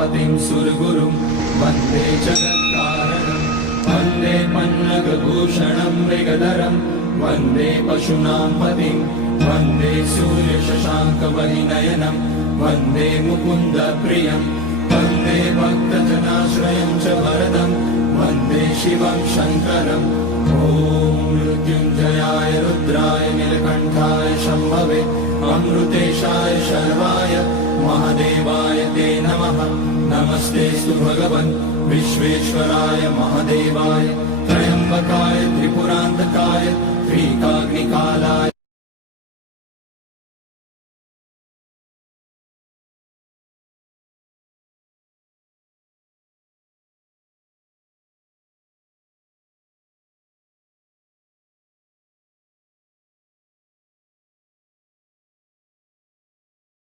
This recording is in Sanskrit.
उमापतिं सुरगुरुं वन्दे जगत्कारणं वन्दे पन्नगभूषणं मृगधरं वन्दे पशूनां पतिं वन्दे सूर्यशशाङ्कवलिनयनं वन्दे मुकुन्दप्रियं वन्दे भक्तजनाश्रयं च वरदं वन्दे शिवं शङ्करम् ॐ मृत्युञ्जयाय रुद्राय नीलकण्ठाय शम्भवे अमृतेशाय शर्वाय महादेवाय ते नमः। नमस्तेऽस्तु भगवन् विश्वेश्वराय महादेवाय त्र्यम्बकाय त्रिपुरान्तकाय त्रिकाग्निकालाय